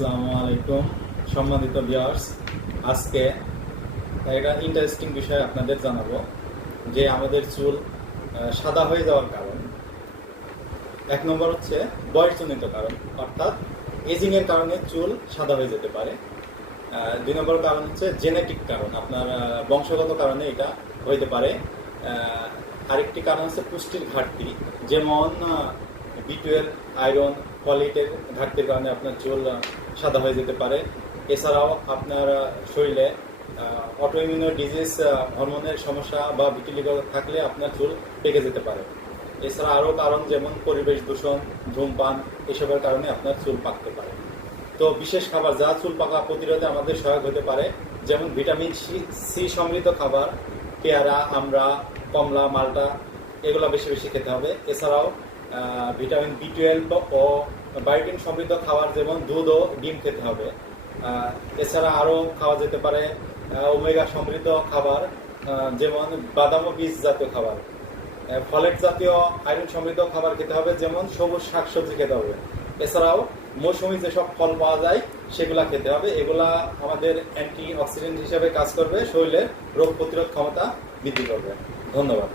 আসসালামু আলাইকুম সম্মানিত ভিউয়ার্স। আজকে একটা ইন্টারেস্টিং বিষয় আপনাদের জানাবো যে আমাদের চুল সাদা হয়ে যাওয়ার কারণ। এক নম্বর হচ্ছে বয়সজনিত কারণ, অর্থাৎ এজিং এর কারণে চুল সাদা হয়ে যেতে পারে। দুই নম্বর কারণ হচ্ছে জেনেটিক কারণ, আপনার বংশগত কারণে এটা হইতে পারে। আরেকটি কারণ হচ্ছে পুষ্টির ঘাটতি, যেমন বি12, আয়রন, ফলিটের ঘাটতির কারণে আপনার চুল সাদা হয়ে যেতে পারে। এছাড়াও আপনার শরীরে অটোইমিউন ডিজিজ, হরমোনের সমস্যা বা ভিটিলিগো থাকলে আপনার চুল পেকে যেতে পারে। এছাড়া আরও কারণ যেমন পরিবেশ দূষণ, ধূমপান, এসবের কারণে আপনার চুল পাকতে পারে। তো বিশেষ খাবার যা চুল পাকা প্রতিরোধে আমাদের সহায়ক হতে পারে, যেমন ভিটামিন সি সমৃদ্ধ খাবার, পেয়ারা, আমড়া, কমলা, মাল্টা, এগুলো বেশি বেশি খেতে হবে। এছাড়াও ভিটামিন বি12 ও বায়োটিন সমৃদ্ধ খাবার যেমন দুধ ও ডিম খেতে হবে। এছাড়া আরও খাওয়া যেতে পারে ওমেগা সমৃদ্ধ খাবার, যেমন বাদাম ও বীজ জাতীয় খাবার। ফলেট জাতীয় আয়রন সমৃদ্ধ খাবার খেতে হবে, যেমন সবুজ শাকসবজি খেতে হবে। এছাড়াও মৌসুমী যেসব ফল পাওয়া যায় সেগুলা খেতে হবে। এগুলা আমাদের অ্যান্টি অক্সিডেন্ট হিসেবে কাজ করবে, শরীরের রোগ প্রতিরোধ ক্ষমতা বৃদ্ধি করবে। ধন্যবাদ।